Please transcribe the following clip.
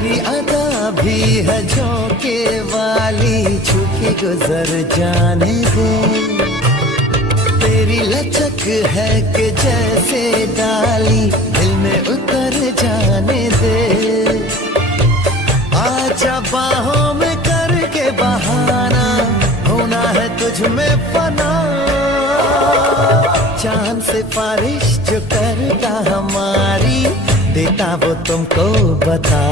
तेरी अदा भी है झोंके वाली, छूके गुजर जाने दे। तेरी लचक है कि जैसे डाली, दिल में उतर जाने दे। आजा बाहों में करके बहाना, होना है तुझ में फना। चांद से बारिश जो करता हमारी, देता वो तुमको बता।